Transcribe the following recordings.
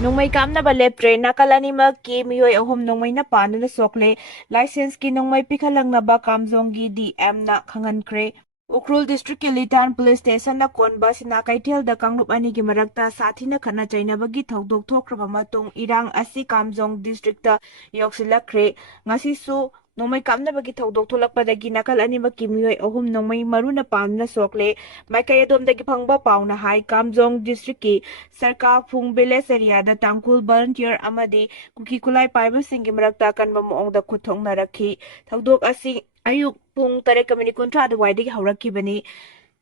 Nungmay kamnaba leptre nakalanimaki miyoy ahum nungmay na sokle license ki nungmay pikalangnaba kamzonggi DM na khangankre. Ukrul District ki Litan Police Station na konba sinakaithel da kanglup ani gi marakta sathina khana chainabagi thodok thokraba matung irang asi Kamjong District da Yaokhre ngasi su nongmay kamnabagi thodok tholakpadagi nakal animaki miyoy ahum nongmay maruna pamna sokle maikay adomdagi phangba pauna hai Kamjong District ki Sarka Phung Village area da tangkul volunteer amadi Kuki kulai paiba singi marakta kanba moong da kuthong narakhi thodok asi ayuk pung 8:30 ꯑꯗꯨꯋꯥꯏꯗꯒꯤ ꯍꯧꯔꯛꯈꯤꯕꯅꯤ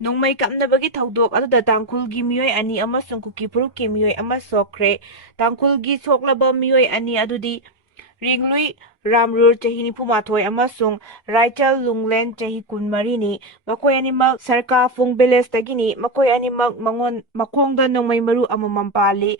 ꯅꯣꯡꯃꯩ ꯀꯥꯞꯅꯕꯒꯤ ꯊꯧꯗꯣꯛ ꯑꯗꯨꯗ ꯇꯥꯡꯈꯨꯜꯒꯤ ꯃꯤꯑꯣꯏ ꯑꯅꯤ ꯑꯃꯁꯨꯡ ꯀꯨꯀꯤ ꯐꯨꯔꯨꯞꯀꯤ ꯃꯤꯑꯣꯏ ꯑꯃ ꯁꯣꯛꯈ꯭ꯔꯦ ꯇꯥꯡꯈꯨꯜꯒꯤ ꯁꯣꯛꯂꯕ ꯃꯤꯑꯣꯏ ꯑꯅꯤ ꯑꯗꯨꯗꯤ ꯔꯤꯡꯂꯨꯏ ꯔꯥꯝꯔꯨꯔ ꯆꯍꯤ 92 ꯑꯃꯁꯨꯡ ꯔꯥꯏꯆꯜ ꯂꯨꯡꯂꯦꯟ ꯆꯍꯤ 24ꯅꯤ ꯃꯈꯣꯏ ꯑꯅꯤꯃꯛ ꯁꯔꯀꯥ ꯐꯨꯡ ꯚꯤꯂꯦꯖꯇꯒꯤꯅꯤ ꯃꯈꯣꯏ ꯑꯅꯤꯃꯛ ꯃꯈꯣꯡꯗ ꯅꯣꯡꯃꯩ ꯃꯔꯨ ꯑꯃꯃꯝ ꯄꯥꯜꯂꯤ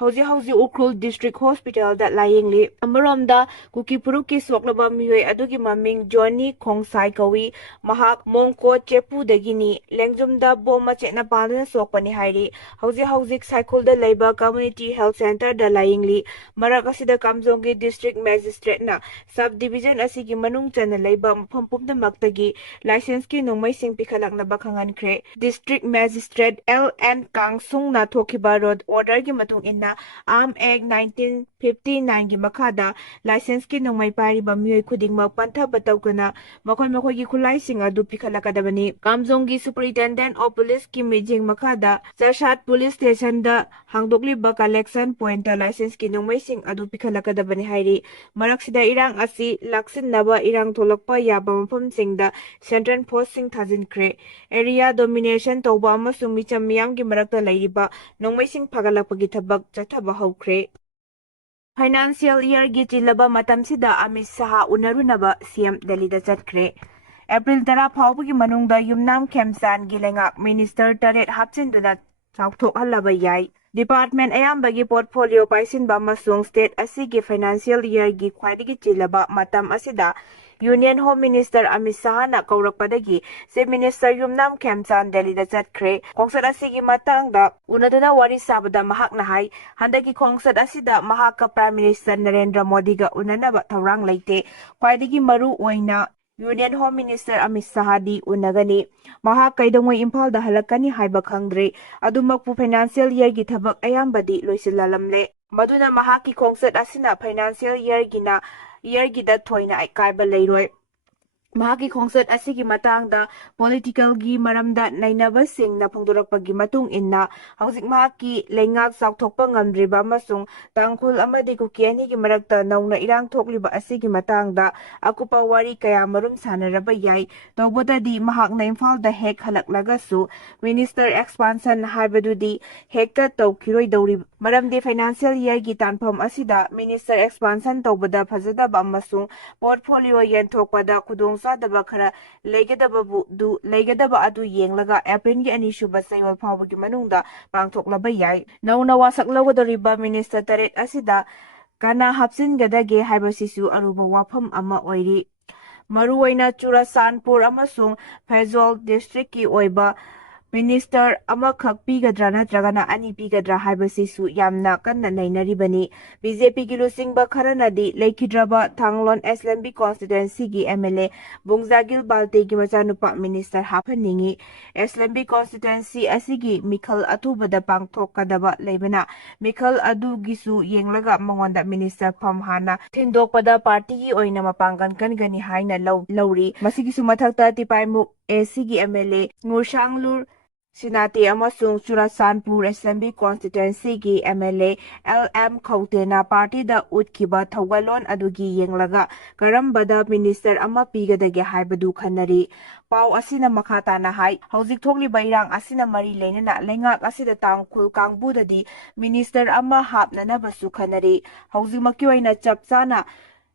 ꯍꯧꯖꯤꯛ ꯎꯈ꯭ꯔꯨꯜ ꯗꯤꯁꯇ꯭ꯔꯤꯛ ꯍꯣꯁꯄꯤꯇꯥꯜꯗ ꯂꯥꯌꯦꯡꯂꯤ ꯑꯃꯔꯣꯝꯗ ꯀꯨꯀꯤ ꯐꯨꯔꯨꯞꯀꯤ ꯁꯣꯛꯂꯕ ꯃꯤꯑꯣꯏ ꯑꯗꯨꯒꯤ ꯃꯃꯤꯡ ꯖꯣꯅꯤ ꯈꯣꯡꯁꯥꯏ ꯀꯧꯏ ꯃꯍꯥꯛ ꯃꯣꯡꯀꯣ ꯆꯦꯄꯨꯗꯒꯤꯅꯤ ꯂꯦꯡꯖꯨꯝꯗ ꯕꯣꯝ ꯃꯆꯦꯠꯅ ꯄꯥꯟꯗꯨꯅ ꯁꯣꯛꯄꯅꯤ ꯍꯥꯏꯔꯤ ꯍꯧꯖꯤꯛ ꯁꯥꯏꯈꯨꯜꯗ ꯂꯩꯕ ꯀꯝꯃ꯭ꯌꯨꯅꯤꯇꯤ ꯍꯦꯜꯊ ꯁꯦꯟꯇꯔꯗ ꯂꯥꯌꯦꯡꯂꯤ ꯃꯔꯛ ꯑꯁꯤꯗ ꯀꯥꯝꯖꯣꯡꯒꯤ ꯗꯤꯁꯇ꯭ꯔꯤꯛ ꯃꯦꯖꯤꯁꯇ꯭ꯔꯦꯠꯅ ꯁꯕ ꯗꯤꯚꯤꯖꯟ ꯑꯁꯤꯒꯤ ꯃꯅꯨꯡ ꯆꯟꯅ ꯂꯩꯕ ꯃꯐꯝ ꯄꯨꯝꯅꯃꯛꯇꯒꯤ ꯂꯥꯏꯁꯦꯟꯁꯀꯤ ꯅꯣꯡꯃꯩꯁꯤꯡ ꯄꯤꯈꯠꯂꯛꯅꯕ ꯈꯪꯍꯟꯈ꯭ꯔꯦ ꯗꯤꯁꯇ꯭ꯔꯤꯛ ꯃꯦꯖꯤꯁꯇ꯭ꯔꯦꯠ LN ꯀꯥꯡꯁꯨꯡꯅ ꯊꯣꯛꯈꯤꯕ ꯔꯣꯗ ꯑꯣꯔꯗꯔꯒꯤ ꯃꯇꯨꯡ ꯏꯟꯅ ꯑꯥꯔꯝ ꯑꯦꯛ 1959ꯒꯤ ꯃꯈꯥꯗ ꯂꯥꯏꯁꯦꯟꯁꯀꯤ ꯅꯣꯡꯃꯩ ꯄꯥꯏꯔꯤꯕ ꯃꯤꯑꯣꯏ ꯈꯨꯗꯤꯡꯃꯛ ꯄꯟꯊꯕ ꯇꯧꯗꯨꯅ ꯃꯈꯣꯏꯒꯤ ꯈꯨꯠꯂꯥꯏꯁꯤꯡ ꯑꯗꯨ ꯄꯤꯈꯠꯂꯛꯀꯗꯕꯅꯤ ꯀꯥꯝꯖꯣꯡꯒꯤ ꯁꯨꯄꯔꯤꯟꯇꯦꯟꯗꯦꯟꯠ ꯑꯣꯐ ꯄꯨꯂꯤꯁꯀꯤ ꯃꯤꯠꯌꯦꯡ ꯃꯈꯥꯗ ꯆꯔꯁꯥꯠ ꯄꯨꯂꯤꯁ ꯁ꯭ꯇꯦꯁꯟꯗ ꯍꯥꯡꯗꯣꯛꯂꯤꯕ ꯀꯂꯦꯛꯁꯟ ꯄꯣꯏꯟꯇ ꯂꯥꯏꯁꯦꯟꯁꯀꯤ ꯅꯣꯡꯃꯩꯁꯤꯡ ꯑꯗꯨ ꯄꯤꯈꯠꯂꯛꯀꯗꯕꯅꯤ ꯍꯥꯏꯔꯤ ꯃꯔꯛꯁꯤꯗ ꯏꯔꯥꯡ ꯑꯁꯤ ꯂꯥꯛꯁꯤꯟꯅꯕ ꯏꯔꯥꯡ ꯊꯣꯛꯂꯛꯄ ꯌꯥꯕ ꯃꯐꯝꯁꯤꯡꯗ ꯁꯦꯟꯇ꯭ꯔꯦꯜ ꯐꯣꯔꯁꯁꯤꯡ ꯊꯥꯖꯤꯟꯈ꯭ꯔꯦ ꯑꯦꯔꯤꯌꯥ ꯗꯣꯃꯤꯅꯦꯁꯟ ꯇꯧꯕ ꯑꯃꯁꯨꯡ ꯃꯤꯆꯝ ꯃꯤꯌꯥꯝꯒꯤ ꯃꯔꯛꯇ ꯂꯩꯔꯤꯕ ꯅꯣꯡꯃꯩꯁꯤꯡ ꯐꯒꯠꯂꯛꯄꯒꯤ ꯊꯕꯛ ꯆꯠꯊꯕ ꯍꯧꯈ꯭ꯔꯦ ꯐꯥꯏꯅꯥꯟꯁꯤꯌꯦꯜ ꯏꯌꯔꯒꯤ ꯆꯤꯜꯂꯕ ꯃꯇꯝꯁꯤꯗ ꯑꯃꯤꯠ ꯁꯍꯥ ꯎꯅꯔꯨꯅꯕ ꯁꯤಎಂ ꯗꯦꯜꯂꯤꯗ ꯆꯠꯈ꯭ꯔꯦ ꯑꯦꯄ꯭ꯔꯤꯜ 10 ꯐꯥꯎꯕꯒꯤ ꯃꯅꯨꯡꯗ ꯌꯨꯝꯅꯥꯝ ꯈꯦꯝꯆꯥꯟꯗꯒꯤ ꯂꯩꯉꯥꯛ ꯃꯤꯅꯤꯁꯇꯔ 8 ꯍꯥꯞꯆꯤꯟꯗꯨꯅ ꯆꯥꯎꯊꯣꯛꯍꯜꯂꯕ ꯌꯥꯏ ꯗꯤꯄꯥꯔꯠꯃꯦꯟꯠ ꯑꯌꯥꯝꯕꯒꯤ ꯄꯣꯔꯠꯐꯣꯂꯤꯑꯣ ꯄꯥꯏꯁꯤꯟꯕ ꯑꯃꯁꯨꯡ ꯁ꯭ꯇꯦꯠ ꯑꯁꯤꯒꯤ ꯐꯥꯏꯅꯥꯟꯁꯤꯌꯦꯜ ꯏꯌꯔꯒꯤ ꯈ꯭ꯋꯥꯏꯗꯒꯤ ꯆꯤꯜꯂꯕ ꯃꯇꯝ ꯑꯁꯤꯗ ꯌꯨꯅꯤꯌꯟ ꯍꯣꯝ ꯃꯤꯅꯤꯁꯇꯔ ꯑꯃꯤꯠ ꯁꯍꯥꯅ ꯀꯧꯔꯛꯄꯗꯒꯤ ꯆꯤꯐ ꯃꯤꯅꯤꯁꯇꯔ ꯌꯨꯝꯅꯥꯝ ꯈꯦꯝꯆꯥꯟꯗ ꯗꯦꯜꯂꯤꯗ ꯆꯠꯈ꯭ꯔꯦ ꯈꯣꯡꯆꯠ ꯑꯁꯤꯒꯤ ꯃꯇꯥꯡꯗ ꯎꯅꯗꯨꯅ ꯋꯥꯔꯤ ꯁꯥꯕꯗ ꯃꯍꯥꯛꯅ ꯍꯥꯏ ꯍꯟꯗꯛꯀꯤ ꯈꯣꯡꯆꯠ ꯑꯁꯤꯗ ꯃꯍꯥꯛꯀ ꯄ꯭ꯔꯥꯏꯝ ꯃꯤꯅꯤꯁꯇꯔ ꯅꯔꯦꯟꯗ꯭ꯔ ꯃꯣꯗꯤꯒ ꯎꯅꯅꯕ ꯊꯧꯔꯥꯡ ꯂꯩꯇꯦ ꯈ꯭ꯋꯥꯏꯗꯒꯤ ꯃꯔꯨ ꯑꯣꯏꯅ ꯌꯨꯅꯤꯌꯟ ꯍꯣꯝ ꯃꯤꯅꯤꯁꯇꯔ ꯑꯃꯤꯠ ꯁꯍꯥꯗꯤ ꯎꯅꯒꯅꯤ ꯃꯍꯥꯛ ꯀꯩꯗꯧꯉꯩ ꯏꯝꯐꯥꯜꯗ ꯍꯜꯂꯛꯀꯅꯤ ꯍꯥꯏꯕ ꯈꯪꯗ꯭ꯔꯤ ꯑꯗꯨꯃꯛꯄꯨ ꯐꯥꯏꯅꯥꯟꯁꯤꯌꯦꯜ ꯏꯌꯔꯒꯤ ꯊꯕꯛ ꯑꯌꯥꯝꯕꯗꯤ ꯂꯣꯏꯁꯤꯜꯂꯝꯂꯦ ꯃꯗꯨꯅ ꯃꯍꯥꯛꯀꯤ ꯈꯣꯡꯆꯠ ꯑꯁꯤꯅ ꯐꯥꯏꯅꯥꯟꯁꯤꯌꯦꯜ ꯏꯌꯔꯒꯤꯗ ꯊꯣꯏꯅ ꯑꯀꯥꯏꯕ ꯂꯩꯔꯣꯏ ꯃꯍꯥꯛꯀꯤ ꯈꯣꯡꯆꯠ ꯑꯁꯤꯒꯤ ꯃꯇꯥꯡꯗ ꯄꯣꯂꯤꯇꯤꯀꯦꯜꯒꯤ ꯃꯔꯝꯗ ꯅꯩꯅꯕꯁꯤꯡꯅ ꯐꯣꯡꯗꯣꯔꯛꯄꯒꯤ ꯃꯇꯨꯡ ꯏꯟꯅ ꯍꯧꯖꯤꯛ ꯃꯍꯥꯛꯀꯤ ꯂꯩꯉꯥꯛ ꯆꯥꯎꯊꯣꯛꯄ ꯉꯝꯗ꯭ꯔꯤꯕ ꯑꯃꯁꯨꯡ ꯇꯥꯡꯈꯨꯜ ꯑꯃꯗꯤ ꯀꯨꯀꯤ ꯑꯅꯤꯒꯤ ꯃꯔꯛꯇ ꯅꯧꯅ ꯏꯔꯥꯡ ꯊꯣꯛꯂꯤꯕ ꯑꯁꯤꯒꯤ ꯃꯇꯥꯡꯗ ꯑꯀꯨꯞꯄ ꯋꯥꯔꯤ ꯀꯌꯥꯃꯔꯨꯝ ꯁꯥꯟꯅꯔꯕ ꯌꯥꯏ ꯇꯧꯕꯇꯗꯤ ꯃꯍꯥꯛꯅ ꯏꯝꯐꯥꯜꯗ ꯍꯦꯛ ꯍꯜꯂꯛꯂꯒꯁꯨ ꯃꯤꯅꯤꯁꯇꯔ ꯑꯦꯛꯁꯄꯥꯟꯁꯟ ꯍꯥꯏꯕꯗꯨꯗꯤ ꯍꯦꯛꯇ ꯇꯧꯈꯤꯔꯣꯏꯗꯧꯔꯤ ꯃꯔꯝꯗꯤ ꯐꯥꯏꯅꯥꯟꯁꯤꯌꯦꯜ ꯏꯌꯔꯒꯤ ꯇꯥꯟꯐꯝ ꯑꯁꯤꯗ ꯃꯤꯅꯤꯁꯇꯔ ꯑꯦꯛꯁꯄꯥꯟꯁꯟ ꯇꯧꯕꯗ ꯐꯖꯗꯕ ꯑꯃꯁꯨꯡ ꯄꯣꯔꯠꯐꯣꯂꯤꯑꯣ ꯌꯦꯟꯊꯣꯛꯄꯗ ꯈꯨꯗꯣꯡꯆꯥꯗꯕ ꯈꯔ ꯂꯩꯒꯗꯕ ꯑꯗꯨ ꯌꯦꯡꯂꯒ ꯑꯦꯄ꯭ꯔꯤꯜꯒꯤ 2ꯁꯨꯕ ꯆꯌꯣꯜ ꯐꯥꯎꯕꯒꯤ ꯃꯅꯨꯡꯗ ꯄꯥꯡꯊꯣꯛꯂꯕ ꯌꯥꯏ ꯅꯧꯅ ꯋꯥꯁꯛ ꯂꯧꯒꯗꯧꯔꯤꯕ ꯃꯤꯅꯤꯁꯇꯔ 8 ꯑꯁꯤꯗ ꯀꯅꯥ ꯍꯥꯞꯆꯤꯟꯒꯗꯒꯦ ꯍꯥꯏꯕꯁꯤꯁꯨ ꯑꯔꯨꯕ ꯋꯥꯐꯝ ꯑꯃ ꯑꯣꯏꯔꯤ ꯃꯔꯨꯑꯣꯏꯅ ꯆꯨꯔꯆꯥꯟꯄꯨꯔ ꯑꯃꯁꯨꯡ ꯐꯦꯖꯣꯜ ꯗꯤꯁꯇ꯭ꯔꯤꯛꯀꯤ ꯑꯣꯏꯕ ꯃꯤꯅꯤꯁꯇꯔ ꯑꯃꯈꯛ ꯄꯤꯒꯗ꯭ꯔꯥ ꯅꯠꯇ꯭ꯔꯒꯅ ꯑꯅꯤ ꯄꯤꯒꯗ꯭ꯔꯥ ꯍꯥꯏꯕꯁꯤꯁꯨ ꯌꯥꯝꯅ ꯀꯟꯅ ꯅꯩꯅꯔꯤꯕꯅꯤ ꯕꯤꯖꯦꯄꯤꯒꯤ ꯂꯨꯆꯤꯡꯕ ꯈꯔꯅꯗꯤ ꯂꯩꯈꯤꯗ꯭ꯔꯕ ꯊꯥꯡꯂꯣꯟ ꯑꯦꯁꯂꯦꯝꯕꯤ ꯀꯣꯟꯁꯇꯤꯇꯨꯑꯦꯟꯁꯤꯒꯤ MLA ꯕꯨꯡꯖꯥꯒꯤꯜ ꯕꯥꯜꯇꯦꯒꯤ ꯃꯆꯥꯅꯨꯄꯥ ꯃꯤꯅꯤꯁꯇꯔ ꯍꯥꯞꯍꯟꯅꯤꯡꯉꯤ ꯑꯦꯁꯂꯦꯝꯕꯤ ꯀꯣꯟꯁꯇꯤꯇꯨꯑꯦꯟꯁꯤ ꯑꯁꯤꯒꯤ ꯃꯤꯈꯜ ꯑꯊꯨꯕꯗ ꯄꯥꯡꯊꯣꯛꯀꯗꯕ ꯂꯩꯕꯅ ꯃꯤꯈꯜ ꯑꯗꯨꯒꯤꯁꯨ ꯌꯦꯡꯂꯒ ꯃꯉꯣꯟꯗ ꯃꯤꯅꯤꯁꯇꯔ ꯐꯝ ꯍꯥꯟꯅ ꯊꯤꯟꯗꯣꯛꯄꯗ ꯄꯥꯔꯇꯤꯒꯤ ꯑꯣꯏꯅ ꯃꯄꯥꯡꯒꯜ ꯀꯟꯒꯅꯤ ꯍꯥꯏꯅ ꯂꯧꯔꯤ ꯃꯁꯤꯒꯤꯁꯨ ꯃꯊꯛꯇ ꯇꯤꯄꯥꯏꯃꯨꯛ ACꯒꯤ MLA ꯉꯨꯔꯁꯥꯡꯂꯨꯔ ꯁꯤꯅꯥꯇꯦ ꯑꯃꯁꯨꯡ ꯆꯨꯔꯆꯥꯟꯄꯨꯔ ꯑꯦꯁꯦꯝꯕ꯭ꯂꯤ ꯀꯣꯟꯁꯇꯤꯇꯨꯑꯦꯟꯁꯤꯒꯤ MLA LM ꯈꯧꯇꯦꯅ ꯄꯥꯔꯇꯤꯗ ꯎꯠꯈꯤꯕ ꯊꯧꯒꯜꯂꯣꯟ ꯑꯗꯨꯒꯤ ꯌꯦꯡꯂꯒ ꯀꯔꯝꯕꯗ ꯃꯤꯅꯤꯁꯇꯔ ꯑꯃ ꯄꯤꯒꯗꯒꯦ ꯍꯥꯏꯕꯗꯨ ꯈꯟꯅꯔꯤ ꯄꯥꯎ ꯑꯁꯤꯅ ꯃꯈꯥ ꯇꯥꯅ ꯍꯥꯏ ꯍꯧꯖꯤꯛ ꯊꯣꯛꯂꯤꯕ ꯏꯔꯥꯡ ꯑꯁꯤꯅ ꯃꯔꯤ ꯂꯩꯅꯅ ꯂꯩꯉꯥꯛ ꯑꯁꯤꯗ ꯇꯥꯡꯈꯨꯜ ꯀꯥꯡꯕꯨꯗꯗꯤ ꯃꯤꯅꯤꯁꯇꯔ ꯑꯃ ꯍꯥꯞꯅꯅꯕꯁꯨ ꯈꯟꯅꯔꯤ ꯍꯧꯖꯤꯛꯃꯛꯀꯤ ꯑꯣꯏꯅ ꯆꯞ ꯆꯥꯅ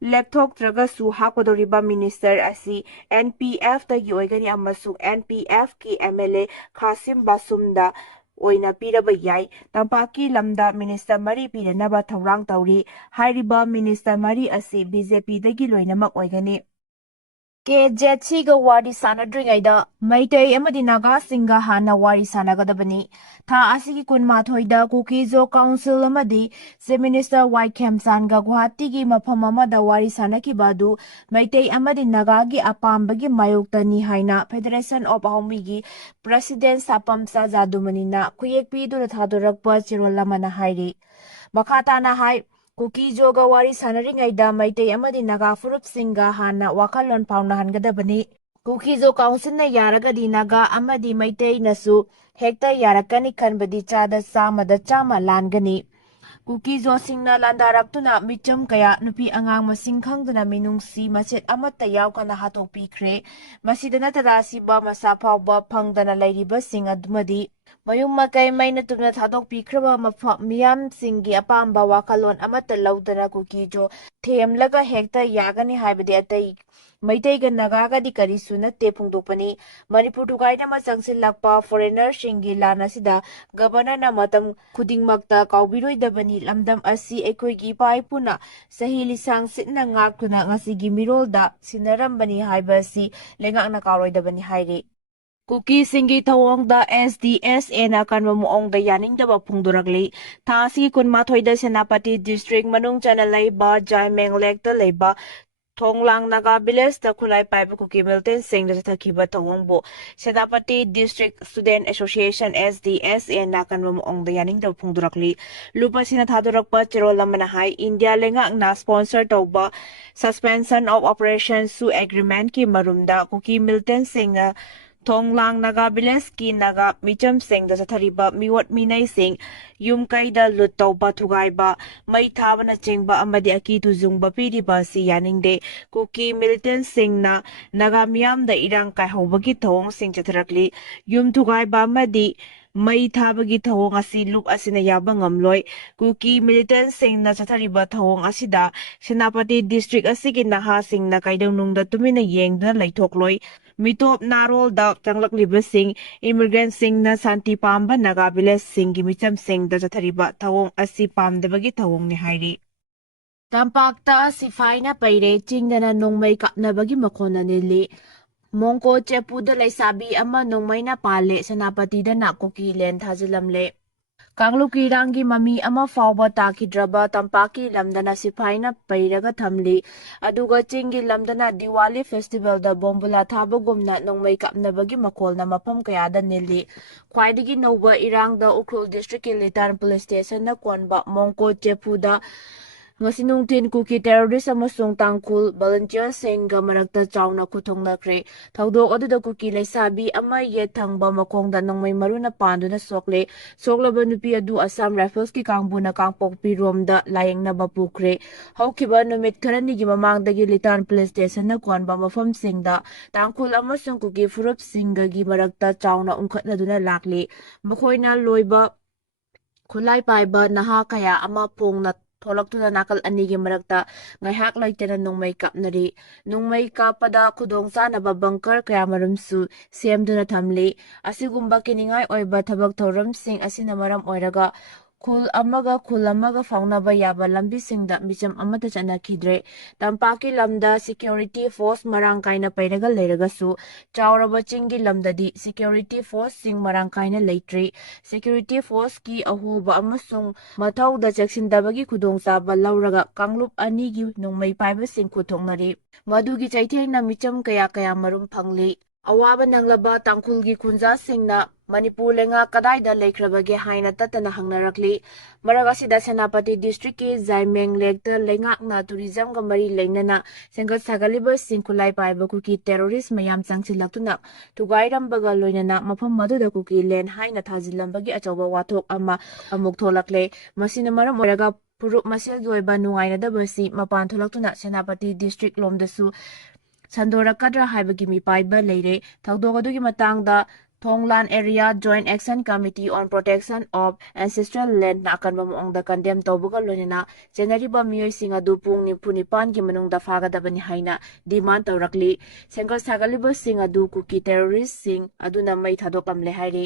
ꯂꯦꯞꯊꯣꯛꯇ꯭ꯔꯒꯁꯨ ꯍꯥꯞꯀꯗꯧꯔꯤꯕ ꯃꯤꯅꯤꯁꯇꯔ ꯑꯁꯤ NPFꯇꯒꯤ ꯑꯣꯏꯒꯅꯤ ꯑꯃꯁꯨꯡ NPFꯀꯤ MLA ꯈꯥꯁꯤꯝ ꯕꯥꯁꯨꯝꯗ ꯑꯣꯏꯅ ꯄꯤꯔꯕ ꯌꯥꯏ ꯇꯝꯄꯥꯛꯀꯤ ꯂꯝꯗ ꯃꯤꯅꯤꯁꯇꯔ 4 ꯄꯤꯅꯅꯕ ꯊꯧꯔꯥꯡ ꯇꯧꯔꯤ ꯍꯥꯏꯔꯤꯕ ꯃꯤꯅꯤꯁꯇꯔ 4 ꯑꯁꯤ BJPꯗꯒꯤ ꯂꯣꯏꯅꯃꯛ ꯑꯣꯏꯒꯅꯤ KJC ga wari sanadringaida Maitai amadi Naga singa hana wari sanagadabani. Tha asigi kunmathoida Kuki Zo Council amadi Se Minister Y Khemchand ga Guwahati gi mafam amada wari sanakibadu Maitai amadi Naga gi apambagi mayuktani haina Federation of Ahombi gi President Sapam Sajadumani kuyek piduna thadorakpa chirolamana hairi. Makhatana hai Kuki Joga wari sanaringaida Maitai amadi Naga furup singa hana wakalon pauna hangadabani. Kuki Jo Council na yaragadi Naga amadi Maitai nasu hekta yarakani kanbadi chada samada chama langani. Kuki Jo Singna Landakhre micham kaya nupi angang masing khangduna minungsi machet amata yaukana hatokpikre. Masidana tadasiba masapawba phangdana lairiba sing adumadi. Mayung makai maina tumna thadokpikraba miyam singi apamba wakalon amata laudana Kuki Jo themlaga hekta yagani haibadi atai Maitai ga Naga ga di karisu natte phungdokpani Manipur tugaina ma changsilakpa foreigner shingi lana sida governor na matam khudingmakta kaubiroidabani lamdam asi ekoigi paipuna sahi lisang sitna ngakuna ngasigi mirolda sinarambani haibasi lengakna kauroidabani hairi. Kuki singi thawongda SDSA na kanwa muongda yaningdaba phungduragli. Thasi kunmathoida Senapati district manung chana laiba Jaimeng lekta laiba Thonglang Naga village da khulai paiba Kuki Milton Singh da thakiba thawongbo Senapati District Student Association SDSA na kanwa muongda yaningda phungdurakli. Lupa sina thadorakpa chirolamana hai India lengakna sponsor tawba suspension of operation su agreement ki marumda Kuki Milton Singh Thonglang Naga village ki Naga micham sing da sathariba miwat minai sing yum kaida lut tawba thugaiba mai thabana chingba amadi aki tuzungba piriba si yaningde Kuki Milton Singh na Naga miyam da irang kai hobagi thong sing chatharakli yum thugaiba amadi mai thabagi thawong asi lup asina yaba ngamloi Kuki Militant Singh na chathariba thawong asida Senapati district asigi naha sing na kaidongnungda tumina yengduna laithokloi mitop narol da changlakliba sing immigrant sing na santi pamba Naga village sing gi micham sing da chathariba thawong asi pamdabagi thawong ni hairi. Tampakta sifaina paire chingdana nongmai kapnabagi makhona nili Mongko Chepuda Laisabi ama nongmaina pale Senapatida na Kuki len thajilamle. Kangluki rangi mami ama fawba takidraba tampaki lamdana sipaina pairaga thamli aduga chingi lamdana Diwali festival da bombula thabagumna nongmai kapnabagi makolna mafam kayada nili khwaidagi noba irangda Ukhrul district Litan police station na konba Mongko Chepuda Ngasinungtin Kuki terrorist amasung tangkul volunteer singga marakta chawna kuthongnakre thawdok aduda Kuki laisabi ama ye thangba makongda nongmai maruna panduna soklaba nupi adu Assam Rifles ki kangbuna kangpokpi romda layengnaba pukre haukiba numit kharani gi mamangdagi Litan police station na konba mafam singda tangkul amasung Kuki furup singga gi marakta chawna ungkhatnaduna lakli makhoina loiba khulai paiba naha kaya ama pongna Tholaktuda nakal anigi marakta ngaihak laitena nongmai kapnari nongmai kapada khudong chanaba bunker kaya marumsu semduna thamli asigumba kiningai oiba thabak thoramsing asina maram oiraga khul amaga faunaba yaba lambi singda micham amata chana khidre tampaki lamda security force marang kaina pairaga leiraga su chawraba chingi lamdadi security force sing marang kaina leitri security force ki ahoba amasung mathauda cheksindabagi khudong chaba lauraga kanglup ani gi nongmai paiba sing khuthongnari madugi chaithengna micham kaya marum phangli awaba nanglaba tangkhulgi khunja singna Manipur lenga kadaida leikrabage haina tatana hangnarakli maragasida Senapati district ki Jaimeng lekta lengakna tourism ga mari leinana sengat sagaliba singkulai paiba Kuki terrorist mayam changchilaktuna tugairambaga loinana mafam maduda Kuki len haina thajilambagi achoba wathok ama amuk tholakle masina maram oraga purup maselgi oiba nungainadabasi mapan tholaktuna Senapati district lomdasu Sandorakadra haibagi mi paiba leire thawdogadugi matangda Thonglan Area Joint Action Committee on Protection of Ancestral Land na akanba muongda condemn tawbaga loinana jenariba miyoi singa du pung nipan gi manungda fagadabani haina demand tawrakli sengal sagaliba singa du Kuki terrorist sing aduna mai thadoklamle hairi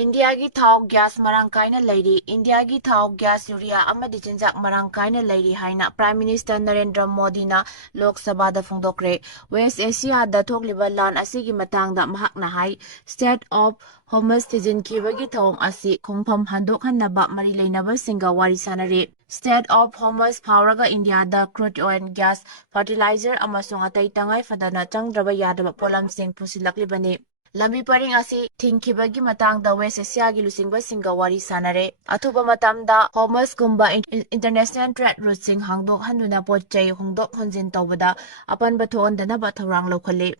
Indiagi thau gas marang kaina leiri Indiagi thau gas urea amadi chinjak marang kaina leiri haina Prime Minister Narendra Modi na Lok Sabha da phongdokre West Asia da thokliba lan asigi matangda mahakna hai State of Hormuz tijin kibagi thong asi khongpham handok hannaba mari leinaba singa wari sanare State of Hormuz phawraga India da crude oil gas fertilizer amasung atai tangai fadana changdraba yadaba polam sing pusilaklibani lambi paring asi thingkhibagi matangda West Asia gi lusingba singa wari sanare athuba matamda Hormuz gumba international trade route sing hangdok handuna potchai hongdok honjin tawbada apan bathondana ba thawrang lokhali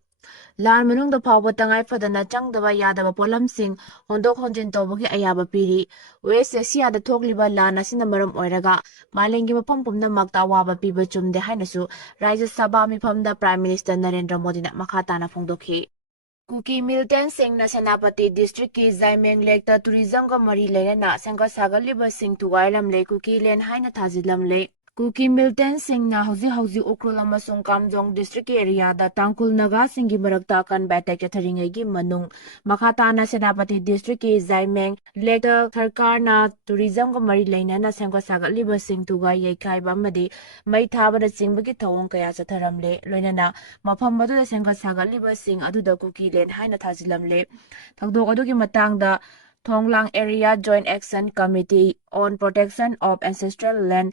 laan manungda phawba tangai fadana changdaba yadaba polamsing hondok honjin tawbagi ayaba piri West Asia da thokliba laan asina maram oiraga malengi mafam pumnamakta awaba piba chumde hainasu Rajya Sabha mifamda Prime Minister Narendra Modi na makhatana phongdokhi Kuki Milton Singna Senapati District ki Zaimeng Lake ta tourism ka mari leina sangka sagalliba sing tuwailam le Kuki len haina thajilam le Kuki Milton Singna hauzi ukrul amasung Kamjong District ki area da Tangkul Naga singi marakta kan batak chatharingai gi manung makhatana Senapati District ki Zaimeng Lake ta sarkar na tourism ka mari leina na sangka sagalliba sing tuga yaikai bamadi mai thabada singbagi thawong kaya chatharamle loinana mafam aduda sangka sagalliba sing aduda Kuki len haina thajilamle thakdok adugi matangda Thonglang Area Joint Action Committee on Protection of Ancestral Land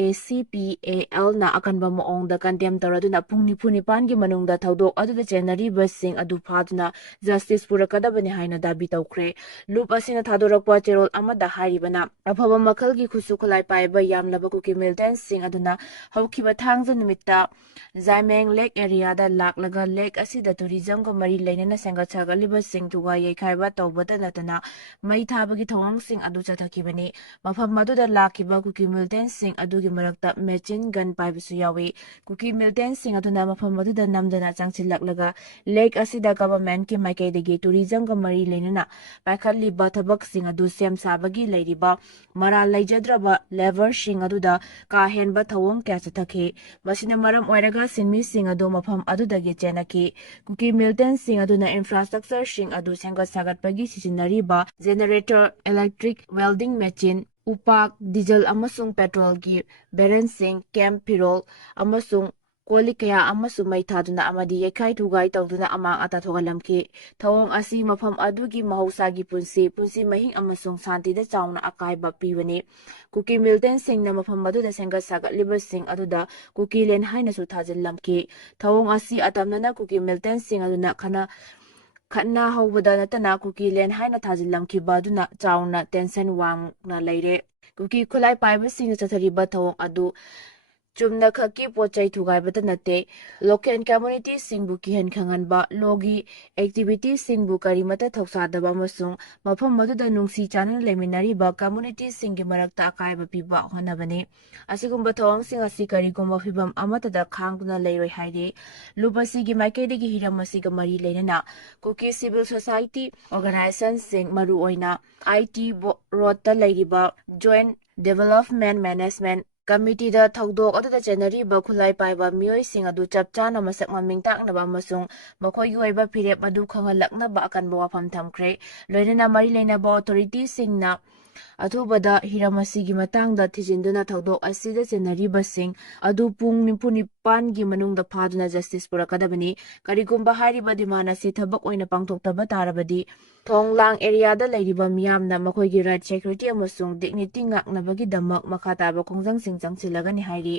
TAJACPAL na akanba moong da condemn taraduna pungni punipan gi manungda thawdok aduda chenari basing adu phaduna justice purakadabani haina dabi tawkhre loop asina thadorakpa cherol amada haribana afaba makal gi khusu khulai paiba yamlaba Kuki Milton sing aduna hawkiba thangja numitta Zaimeng Lake area da laklaga lake asida tourism ko mari leinana sanga chagaliba sing tuga yaikhaiba tawbata natana mai thabagi thawang sing adu chathakibani mafam maduda lakiba Kuki Milton sing adugi marakta machine gun paibasu yawi Kuki Milton sing aduna mafam maduda namdana changchilaklaga lake asida government ki maikaidagi tourism ko mari leinana paikhalliba thabak sing adu sem sabagi leiriba mara laijadraba lever sing aduda ka henba thawong kya chathakhe masina maram oiraga sinmi sing adu mafam adudagi chenaki Kuki Milton sing aduna infrastructure sing adu sengga sagatpagi sisinariba generator electric welding machine upak diesel amasung petrol gi balancing camp pirol amasung koli kaya amasung mai thaduna amadi yekai thugai tawduna amang ata thogalamki thawong asi mafam adugi mahosagi punsi mahing amasung santi da chauna akaiba piwani Kuki Milton sing na mafam aduda sengga sagatliba sing aduda Kuki len haina su thajilamki thawong asi atamnana Kuki Milton sing aduna khana hawbada natana Kuki len haina thajilamki baduna chauna tension wangna leire Kuki khulai paiba sing chathariba thawong adu chumna khaki pochai thugai bata nate local community singbu kihan khanganba logi activity singbu karimata thoksadaba masung mafam maduda nungsi chana leminari ba community singi marakta akaiba piba honabani asigumba thawang sing asi karigumba phibam amata da khangduna leiroi hairi lubasi gi maikaidagi hiramasi ga mari leinana Kuki civil society organization sing maru oina IT road ta leiriba joint development management Committee da thawdok aduda chenari ba khulai paiba mioi sing adu chapchana masak maming taknaba amasung makhoi yoiba phirep adu khangalaknaba akanba wafam thamkhre loinana mari leinaba authority singna athubada hiramasigi matangda thijinduna thawdok asida chenari basing adu pung nimpunipan gi manungda phaduna justice purakadabani karigumba hariba dimana si thabak oina pangthoktaba tarabadi Thonglang area da leiriba miyamna makhoi gi right security amasung dignity ngaknabagi damak makhataba khongjang sing changchilagani hairi